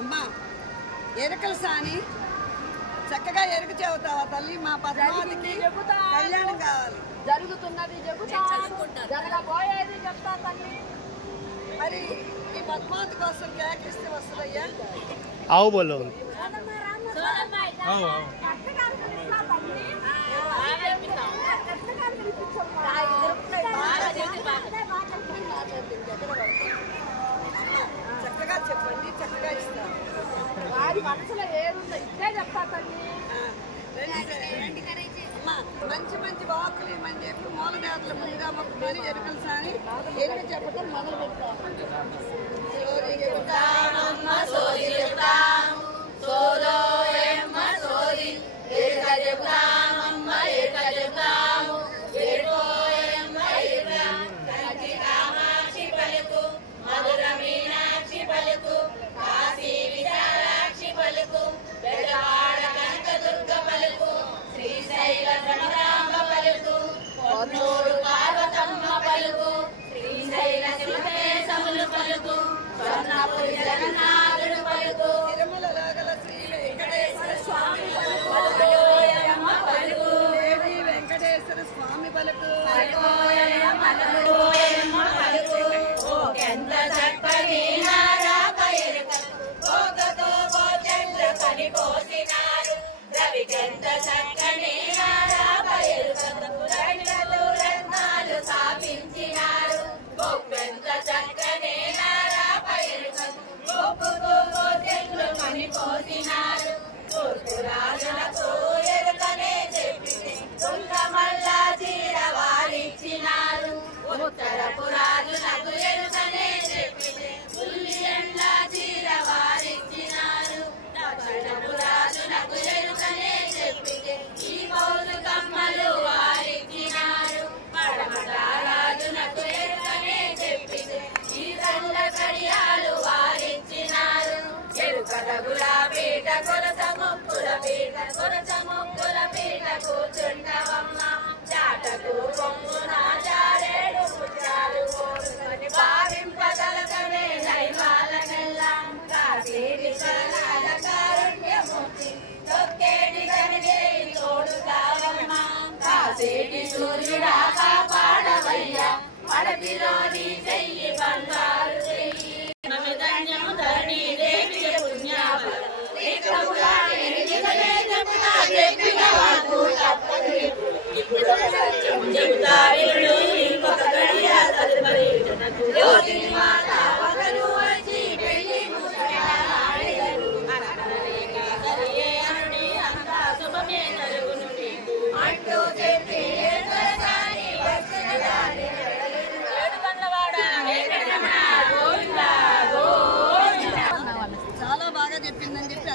అమ్మా ఎరుకల సాని చక్కగా ఎరుక చెబుతావా తల్లి? మా పద్మావతికి కళ్యాణం కావాలి. జరుగుతున్నది చెబుతా, జరగబోయేది చెప్తా తల్లి. మరి ఈ పద్మావతి కోసం కేకలిస్తే వస్తుందయ్యా? आओ बोलो చక్కగా చెప్పండి, చక్కగా ఇస్తాను. వారి మనసులో ఏదుందో ఇదే చెప్తా తల్లి. అమ్మా మంచి మంచి వాకులు ఇవ్వమని చెప్పి మూలదేవతల ముందుగా మొక్కుకొని ఎరుకల సాని ఎరుక చెప్పడం మొదలు పెడతాం. వెంకటేశ్వర స్వామి పలుకు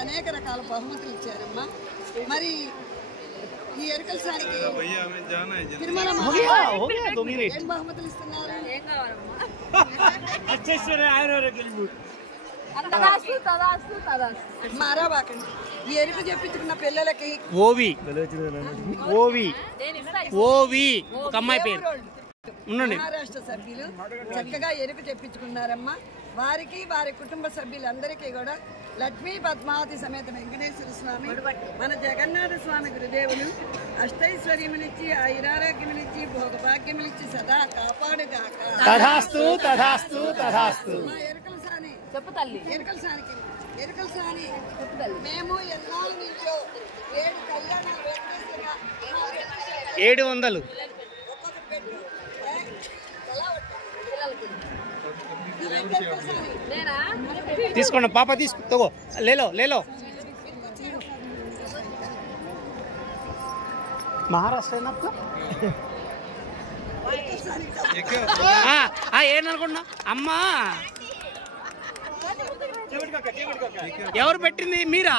అనేక రకాల బహుమతులు ఇచ్చారమ్మా. మరి ఈ ఎరుకల సానికి తిరుమల ఏం బహుమతులు ఇస్తున్నారు? మారాబాకండి. ఈ ఎరుక చెప్పించుకున్న పిల్లలకి ఓవి ఓవి ఓవి ఒక అమ్మాయి పేరు మహారాష్ట్ర సభ్యులు చక్కగా ఎరుక చెప్పించుకున్నారమ్మా. వారికి వారి కుటుంబ సభ్యులందరికీ కూడా లక్ష్మీ పద్మావతి సమేత వెంకటేశ్వర స్వామి, మన జగన్నాథ స్వామి గురుదేవులు అష్టైశ్వర్యమునిచ్చి ఆయురారోగ్యమునిచ్చి భోగభాగ్యమునిచ్చి సదా కాపాడుగాక. తథాస్తు తథాస్తు తథాస్తు. ఎరుకల సాని చెప్పు తల్లి. ఎరుకల సానికి ఎరుకల సాని మేము ఎన్నాళ్ళ నుంచో 7 కళ్యాణాలు వెంకటేశ్వర 700 ఒక్కొక్క పెట్టు ఎలా తీసుకోండి పాప తీసుకో లేలో లేలో. महाराष्ट्र है ना आपका? ఏననుకున్నా అమ్మా ఎవరు పెట్టింది మీరా?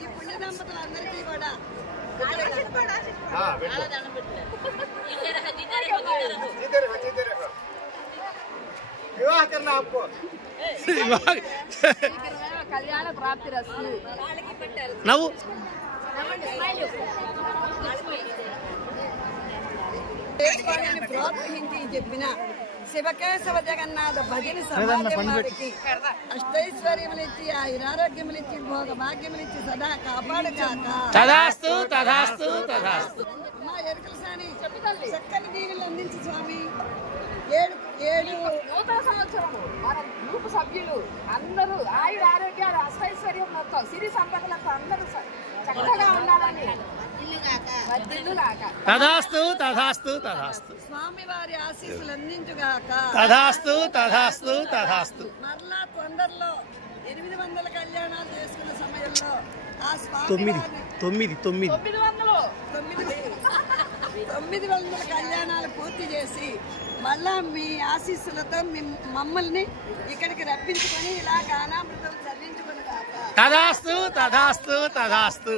ఈ పుణ్య దంపతులందరికీ కూడా వివాహ కళ్యాణ ప్రాప్తి రస్తు. నవ్వు. ప్రోత్సహించి చెప్పిన శివకేశవ జగన్నాథ భజన సమాజం వారికి అష్టైశ్వర్యములిచ్చి ఆయురారోగ్యములిచ్చి భోగ భాగ్యములిచ్చి సదా కాపాడుగాక. తదాస్తు తదాస్తు తదాస్తు. మా ఎరుకల సాని చక్కని దీవులు అందించి స్వామి. ఏడు నూతన సంవత్సరము మన గ్రూప్ సభ్యులు అందరూ ఆయుర ఆరోగ్యాలు అష్టైశ్వర్యంతో సిరి సంపదలతో అందరూ చక్కగా ఉండాలని తదాస్తు తదాస్తు తదాస్తు. స్వామి వారి ఆశీస్సులు అందించుగాక. తదాస్తు తదాస్తు తదాస్తు. మరలా తొందరలో 800 కళ్యాణాలు చేసుకున్న సమయంలో ఆ స్వామి 900 కళ్యాణాలు పూర్తి చేసి మళ్ళా మీ ఆశీస్సులతో మమ్మల్ని ఇక్కడికి రప్పించుకొని ఇలా గానామృతం చదివించుకుని కాక. తదాస్తు తదాస్తు తదాస్తు.